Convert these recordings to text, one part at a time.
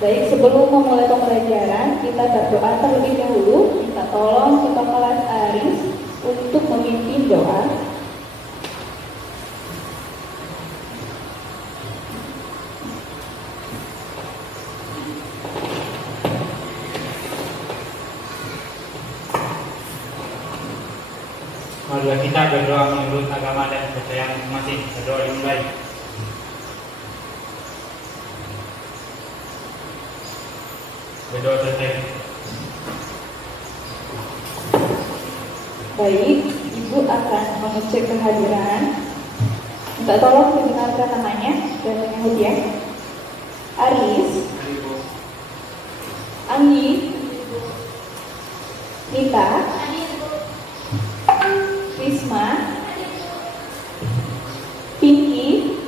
Baik, sebelum memulai pembelajaran, kita berdoa terlebih dahulu. Minta tolong ketua kelas Aris untuk memimpin doa. Marilah kita berdoa menurut agama dan kepercayaan masing-masing. Berdoa dimulai. Berdoa selesai. Baik, Ibu akan mengecek kehadiran. Minta tolong didengarkan namanya dan menyebut ya. Aris, Anggi, Nita, Risma, Pinky,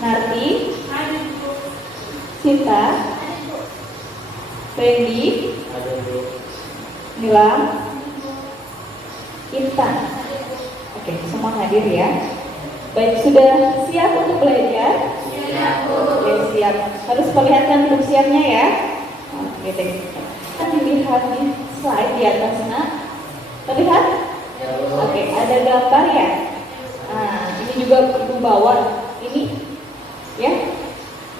Narti, Sinta, Randy, Nilam, Intan. Oke, semua hadir ya. Baik, sudah siap untuk belajar? Siap. Oke, siap. Harus perlihatkan bentuk siapnya ya. Oke, kita dilihat di slide di atas sana. Terlihat? Oke, ada gambar ya. Nah, ini juga Ibu bawa. Ini, ya.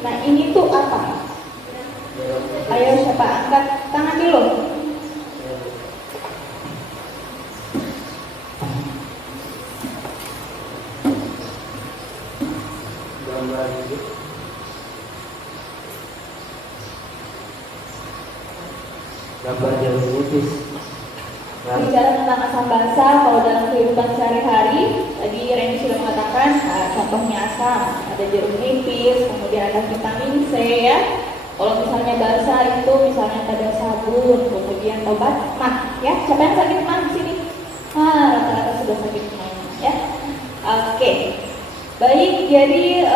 Nah, ini tuh apa? Ayo siapa angkat tangan dulu. Gambar jeruk nipis. Bicara tentang asam basa, kalau dalam kehidupan sehari-hari, tadi Randy sudah mengatakan contohnya asam, ada jeruk nipis, kemudian ada vitamin C ya. Kalau misalnya basa itu misalnya pada sabun, kemudian obat mah ya. Siapa yang sakit mah di sini? Rata-rata sudah sakit mah ya. Oke. Baik, jadi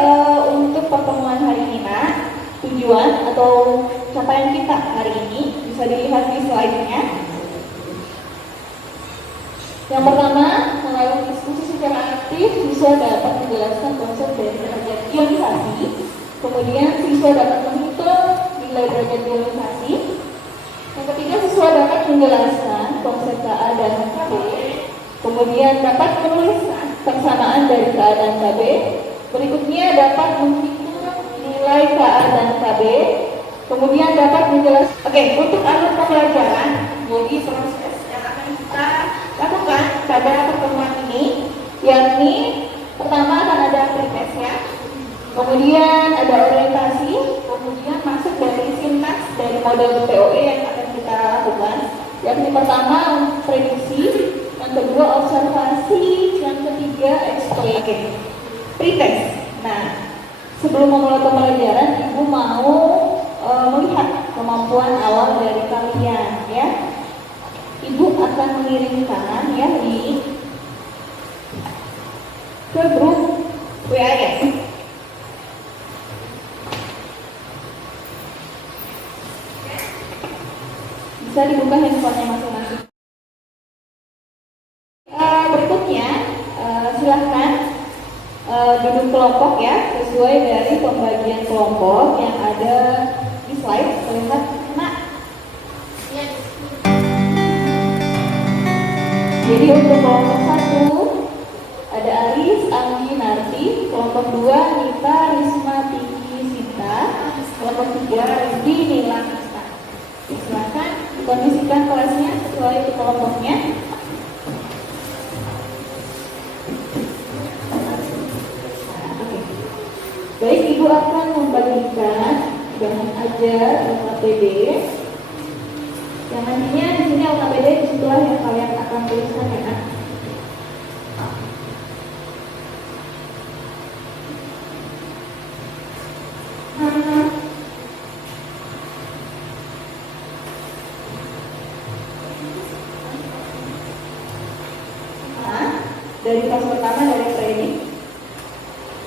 untuk pertemuan hari ini tujuan atau capaian kita hari ini bisa dilihat di slide-nya. Yang pertama, melalui diskusi secara aktif, siswa dapat menjelaskan konsep dari derajat ionisasi. Kemudian siswa dapat menghitung nilai derajat ionisasi. Yang ketiga, siswa dapat menjelaskan konsep KA dan KB. Kemudian dapat menuliskan persamaan dari KA dan KB. Berikutnya dapat menghitung nilai KA dan KB. Kemudian dapat menjelaskan. Oke, untuk alur pembelajaran, jadi proses yang akan kita lakukan pada pertemuan ini, yakni pertama akan ada pretest ya. Kemudian ada orientasi, kemudian masuk dari sintaks dari model POE yang akan kita lakukan. Yakni pertama prediksi, yang kedua observasi, yang ketiga eksplorasi. Pretest. Nah, sebelum memulai pembelajaran, Ibu mau melihat kemampuan awal dari kalian ya. Ibu akan mengirimkan ya ke grup WAS. Bisa dibuka handphonenya masing-masing. Berikutnya silahkan duduk kelompok ya sesuai dari pembagian kelompok yang ada di slide. Terlihat nak. Jadi untuk kelompok 1 ada Aris, Anggi, Narti. Kelompok 2 Nita, Risma, Pinky, Sinta. Kelompok 3 Randy, Nila, Nista. Silakan kondisikan kelasnya sesuai ke kelompoknya. Oke. Baik, Ibu akan membagikan bahan ajar LKPD. Yang nantinya di sini LKPD disitulah yang kalian akan tuliskan ya. Dari kelas pertama dari training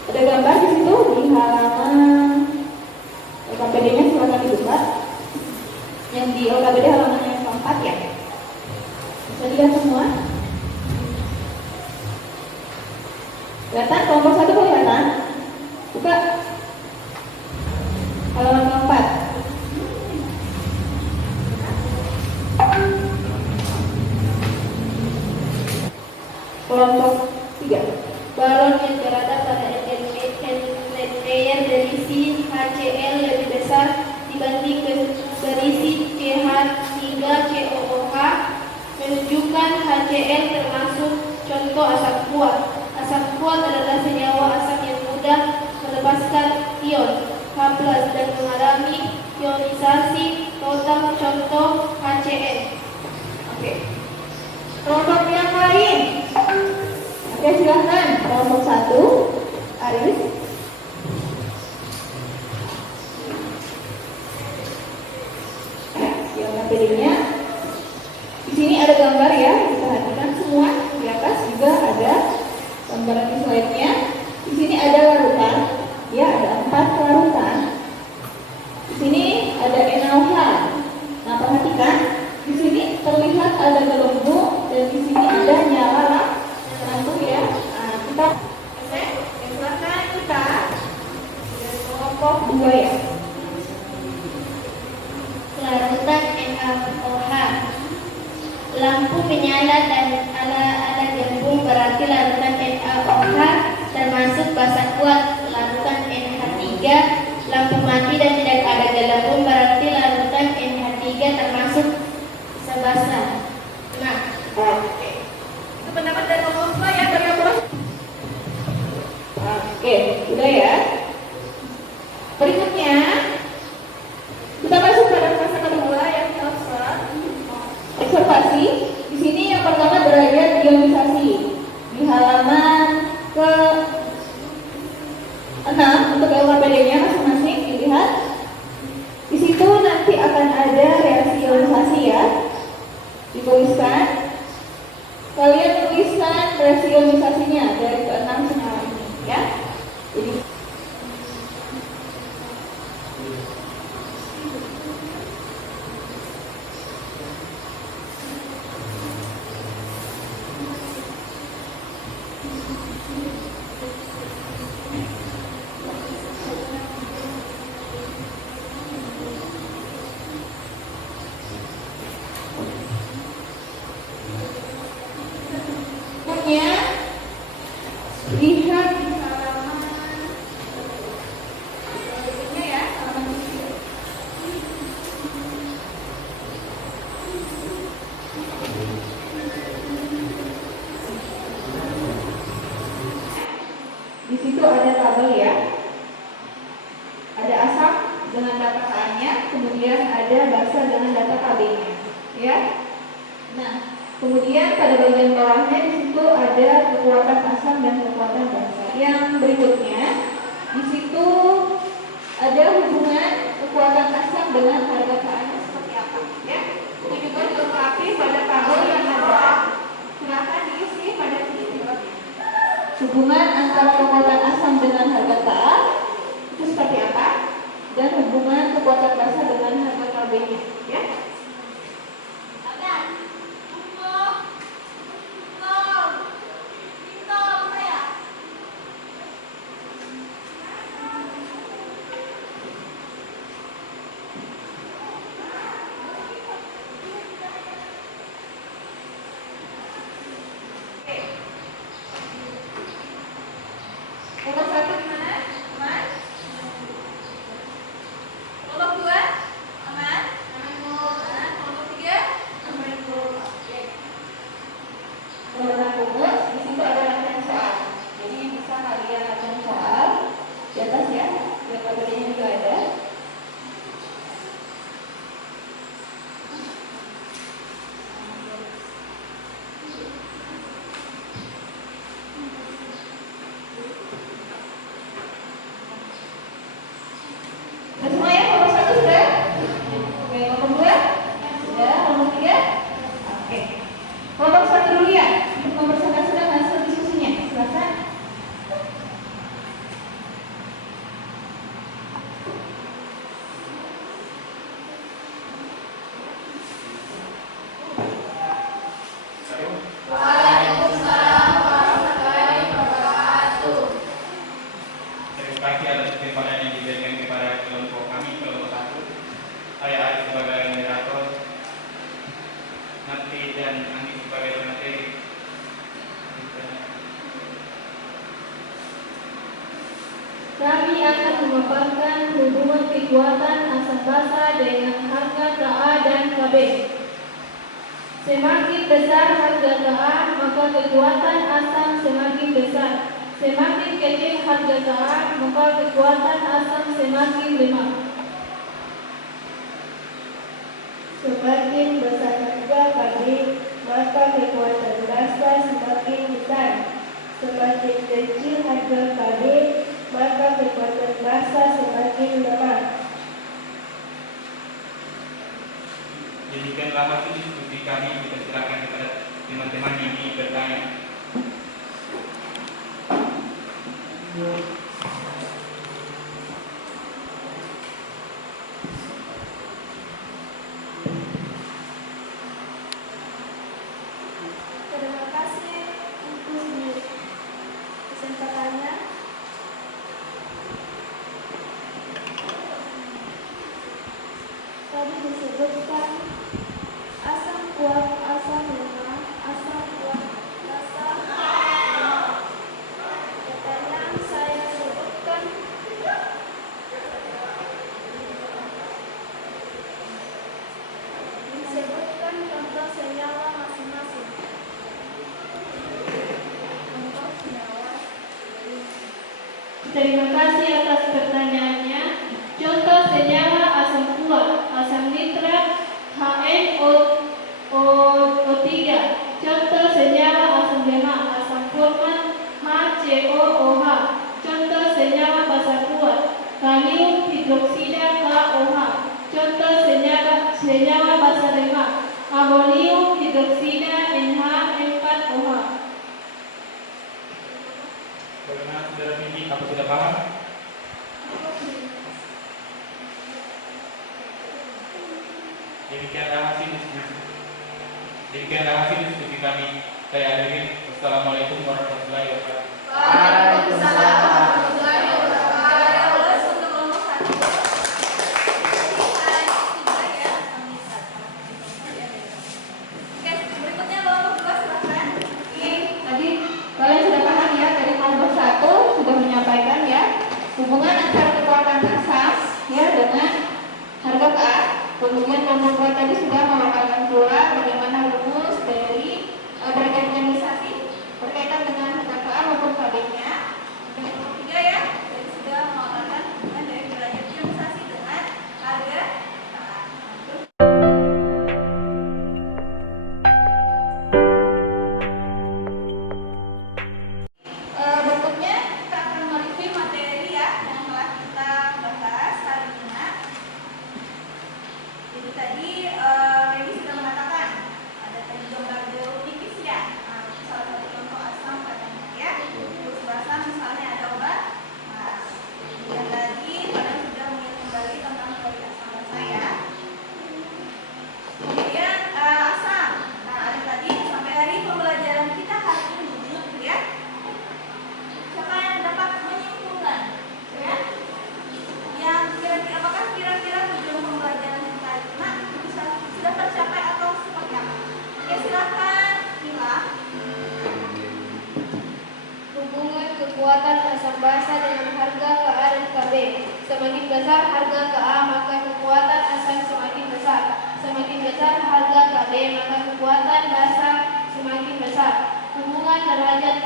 ada gambar di situ di halaman LKPD-nya, silakan dibuka. Yang di LKPD halaman yang keempat ya. Bisa dilihat semua. Kelihatan kelompok 1 kelihatan? Buka halaman keempat. besar dibanding berisi CH hingga COOH, menunjukkan HCl termasuk contoh asam kuat. Asam kuat adalah senyawa asam yang mudah melepaskan ion H+ dan mengalami ionisasi total, contoh HCl. Oke. Kelompok yang lain. Oke, silahkan. Kelompok 1, Aris. Yang materinya. Di sini ada gambar ya, diperhatikan semua. Di atas juga ada gambaran di slide-nya. Di sini ada larutan, ya ada 4 larutan. Di sini ada NaOH. Nah, perhatikan, di sini terlihat ada gelembung dan di sini ada nyala lampu ya. Nah, kita silakan kita kelompok 2 ya. Larutan NaOH. Lampu menyala dan ala gelembung, berarti larutan NaOH termasuk basa kuat. Larutan NH3 lampu mati dan tidak ada gelembung, berarti larutan NH3 termasuk basa. Nah, Oke. Itu pendapat dari kelompok 2 ya, dari kelompok. Oke, udah ya. Berikutnya kita masuk pada fase kedua yang observasi. Di sini yang pertama derajat ionisasi di halaman ke 6 untuk LKPD-nya masing-masing dilihat. Di situ nanti akan ada reaksi ionisasi ya. Dituliskan. Kalian tuliskan reaksi ionisasinya dari ke 6 senyawa ini ya. Jadi lihat di halaman berikutnya ya, halaman di situ ada tabel ya. Ada asam dengan data K-nya, kemudian ada basa dengan data KB-nya, ya. Nah, kemudian pada bagian bawahnya di situ ada kekuatan asam dan kekuatan basa. Yang berikutnya di situ ada hubungan kekuatan asam dengan harga K-nya seperti apa, ya. Itu juga dilengkapi pada tabel yang ada. Silakan diisi pada sini. Hubungan antara kekuatan asam dengan harga K itu seperti apa? Dan hubungan kekuatan basa dengan harga KB-nya, ya. Kelompok 1 gimana? Aman? Kelompok 2? Aman? Aman. Kelompok 3? Aman. Oke. Kelompok rumus, di situ ada latihan soal. Jadi bisa kalian latihan soal di atas ya. Di tabelnya juga ada. Semua ya, kelompok 1 sudah? Oke, kelompok 2? Sudah, kelompok 3? Oke. Kelompok 1 dulu ya, untuk mempersembahkan hasil diskusinya. Silakan. Terima kasih atas kesempatan yang diberikan kepada kelompok kami, kelompok 1. Saya Aris sebagai moderator, Natri dan Andi sebagai pemateri. Kami akan memaparkan hubungan kekuatan asam basa dengan harga KA dan KB. Semakin besar harga KA, maka kekuatan asam semakin besar. Semakin kecil harga KA, maka kekuatan asam semakin lemah. Semakin besar harga KB, maka kekuatan basa semakin besar. Semakin kecil harga KB, maka kekuatan basa semakin lemah. Demikianlah hasil diskusi kami. Kita silakan kepada teman-teman yang ingin bertanya. Terima kasih untuk kesempatannya. Tadi disebutkan asam kuat, asam lemah, asam kuat, asam lemah. Pertanyaan saya sebutkan disebutkan contoh senyawa masing-masing. Contoh senyawa. Terima kasih atas pertanyaannya. Contoh senyawa asam kuat, asam nitrat, HNO3. Contoh senyawa asam lemah, asam format, HCOOH. Contoh senyawa basa kuat, kalium hidroksida KOH. Contoh senyawa basa lemah, amonium hidroksida NH4OH. Bagaimana saudara Mimi? Apa sudah paham? Demikianlah hasil diskusi kami. Saya akhiri. Wassalamualaikum warahmatullahi wabarakatuh. Waalaikumsalam warahmatullahi wabarakatuh. Untuk kelompok 1. Oke, berikutnya kelompok 2 silakan. Oke, tadi kalian sudah paham ya, dari kelompok 1 sudah menyampaikan ya hubungan antara kekuatan asam ya dengan harga KA. Kemudian kelompok 2 tadi sudah memaparkan pula bagaimana rumus dari derajat ionisasi berkaitan dengan harga KA maupun KB-nya. Kelompok 3 ya, jadi sudah memaparkan hubungan dari derajat ionisasi dengan harga KA. Berikutnya kita akan mereview materi ya yang telah kita bahas hari ini. Jadi tadi Reni sudah mengatakan ada tadi gambar geologis ya, salah satu contoh asam katanya ya. Terus basa misalnya ada obat. Nah, dan tadi kalian sudah mengingat kembali tentang teori asam basa ya. Kemudian asam. Nah, ada tadi sampai hari pembelajaran kita hari ini ya. Siapa yang dapat menyimpulkan? Ya? Yang kira-kira apakah kira-kira tujuan pembelajaran kita bisa sudah tercapai atau seperti apa? Oke, silakan Mila. Hubungan kekuatan asam basa dengan harga KA dan KB. Semakin besar harga KA, maka kekuatan asam semakin besar. Semakin besar harga KB, maka kekuatan basa semakin besar. Hubungan derajat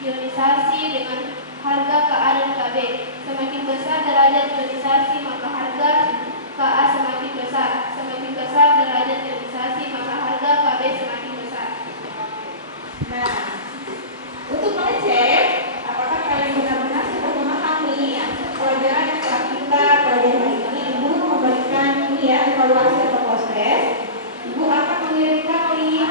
ionisasi dengan harga KA dan KB. Semakin besar derajat ionisasi, maka harga KA semakin besar. Semakin besar derajat ionisasi, maka harga KB semakin besar. Nah, untuk mengecek apakah kalian benar-benar sudah memahami pelajaran yang telah kita pelajari hari ini, Ibu memberikan ini ya evaluasi atau proses. Ibu akan mengirimkan link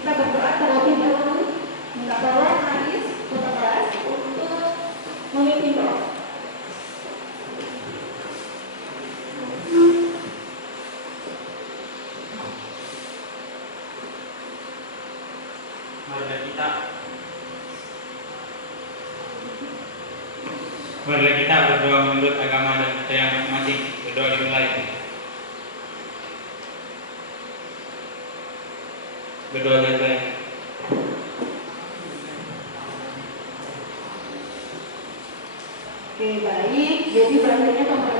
Kita berdoa terlebih dahulu. Minta tolong Aris Kota Kelas untuk memimpin doa. Marilah kita berdoa menurut agama dan kita yang masing-masing. Berdoa dimulai. Berdoa dimulai. Oke, baik. Jadi berakhirnya pembelajaran